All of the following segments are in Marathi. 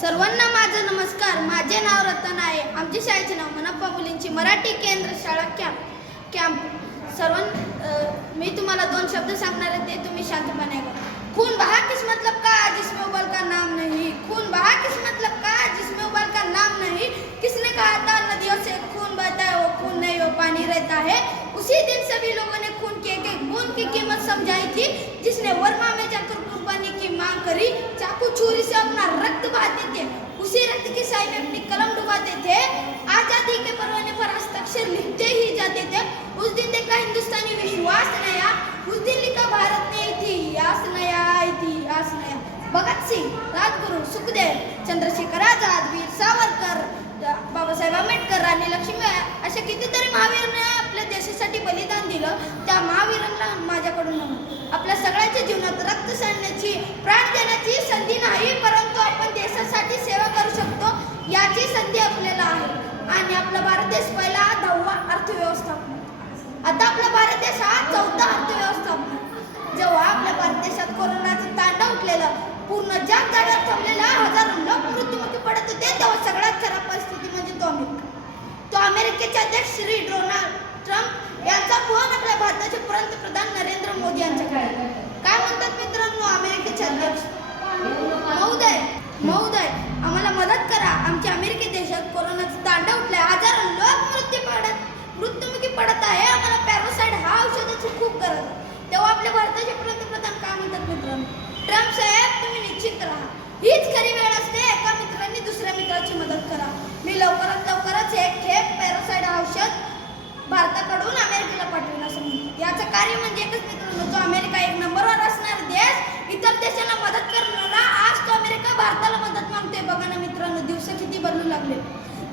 सर्वांना माझा नमस्कार. माझे नाव रतन आहे. आमच्या शाळेचे नाव मनप्पा मुलींची मराठी केंद्र शाळा कॅम्प. मी तुम्हाला 2 शब्द सांगणार आहे, ते तुम्ही शांतपणे ऐका. खून बहा किस मतलब का जिसमें उबल का नाम नहीं. खून बहा किस मतलब का जिसमें उबल का नाम नहीं. किसने कहा था नदियों से खून बहता है, वो खून नहीं वो पानी रहता है. उसी दिन सभी लोगों ने खून के एक बूंद की कीमत समझाई थी. जिसने वर्मा में जाकर कुर्बानी की मांग करी, चाकू छुरी से अपना रक्त बहाते थे, उसी रक्त की स्याही में अपनी कलम डुबाते थे. आजादी के परवाने पर हस्ताक्षर लिखते ही जाते थे. उस दिन देखा हिंदुस्तानी विश्वास नया, उस दिन लिखा भारत ने इतिहास नया, इतिहास नया. भगत सिंग, राजगुरू, सुखदेव, चंद्रशेखर आझाद, वीर सावरकर, बाबासाहेब आंबेडकर, राणी लक्ष्मीबाई अशा कितीतरी महावीरांनी आपल्या देशासाठी बलिदान दिलं. त्या महावीरांना माझ्याकडून नमन. आपल्या सगळ्यांच्या जीवनात रक्त सांडण्याची, प्राण देण्याची संधी नाही, परंतु आपण देशासाठी सेवा करू शकतो याची संधी आपल्याला आहे. आणि आपला भारत देश पहिला 10वा अर्थव्यवस्थापन. आता आपला भारत देश हा 4था अर्थव्यवस्थापन. जेव्हा आपल्या भारत देशात कोरोनाचं तांडव उठलेलं, पूर्ण जग जागेवर थांबलेला, हजारो लोक मृत्युमुखी पडत होते, तेव्हा सगळ्यात खराब परिस्थिती म्हणजे तो अमेरिकेचे अध्यक्ष श्री डोनाल्ड ट्रम्प यांचा फोन आपल्या भारताचे पंतप्रधान नरेंद्र मोदी यांच्याकडे. काय म्हणतात मित्रांनो अमेरिकेचे अध्यक्ष? महोदय आम्हाला मदत करा. आमच्या अमेरिके देशात कोरोनाचं तांडव उठलंय, हजारो लोक मृत्युमुखी पडत आहे. आम्हाला पॅरासाइट हा औषधाची खूप गरज आहे. तेव्हा आपल्या भारताचे पंतप्रधान काय म्हणतात मित्रांनो? ट्रम्प साहेब, तुम्ही निश्चिंत राहा. हीच खरी वेळ असते एका मित्रांनी दुसऱ्या मित्राची मदत करा. मी लवकरच एक खेप पॅरासाइट औषध भारताकडून अमेरिकेला पाठवेल असं म्हणतात. याचं कार्य म्हणजे एकच मित्रांनो, जो अमेरिका 1 नंबरवर असणार देश, इतर देशाला मदत करणारा, आज तो अमेरिका भारताला मदत मागतोय. बघा ना मित्रांनो, दिवस किती बदलू लागले.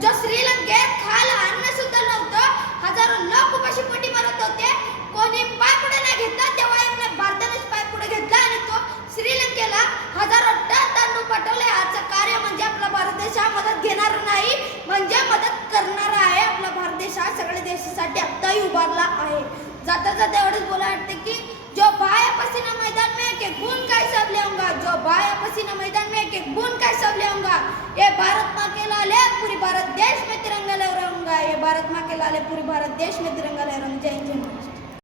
जो श्रीलंकेत खायला अन्न सुद्धा नव्हतं, हजारो लोक उपाशी पोटी मरत होते, कोणी पाय पुढे नाही घेतला, तेव्हा भारतानेच पाय पुढे घेतला आणि तो श्रीलंकेला हजारो टन तांदूळ पाठवले. याचं कार्य म्हणजे आपला भारत देश हा मदत घेणार नाही, म्हणजे मदत करणारा आहे. आपला भारत देश हा सगळ्या देशासाठी आत्ताही उभारला आहे. जाता जाता एवढंच बोला वाटते की जो भाई पसीना मैदान में एक एक बूंद का हिसाब ले आऊंगा, जो भाई पसीना मैदान में एक एक बूंद का हिसाब ले आऊंगा. ये भारत माँ के लाले पूरी भारत देश में तिरंगा लहराऊंगा. ये भारत माँ के लाले पूरी भारत देश में तिरंगा लहराऊंगा. जय हिंद.